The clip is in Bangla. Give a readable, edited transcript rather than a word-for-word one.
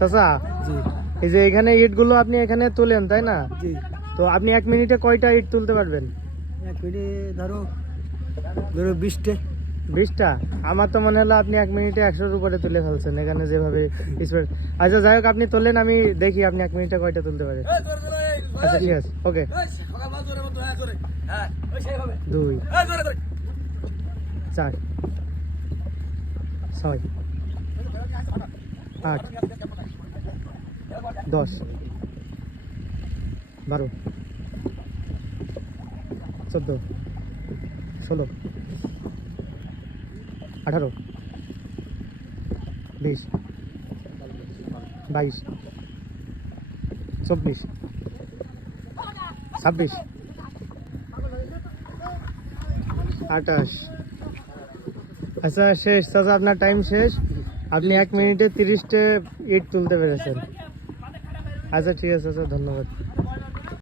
চাচা, জি এই যে এখানে ইটগুলো আপনি এখানে তোলেন তাই না? জি। তো আপনি 1 মিনিটে কয়টা ইট তুলতে পারবেন? 1 মিনিটে ধরো 20টা। 20টা? আমার তো মনে হলো আপনি 1 মিনিটে 100-র উপরে তুলে ফেলছেন এখানে যেভাবে স্পিড। আচ্ছা যাই হোক, আপনি তোলেন, আমি দেখি আপনি 1 মিনিটে কয়টা তুলতে পারেন। আচ্ছা ঠিক আছে, ওকে। 2 4 6 8 10 12 14 16 18 20 22 24 26 28। আচ্ছা শেষ চাচা, আপনার টাইম শেষ। আপনি 1 মিনিটে 30টে ইট তুলতে পেরেছেন। আচ্ছা ঠিক আছে চাচা, ধন্যবাদ।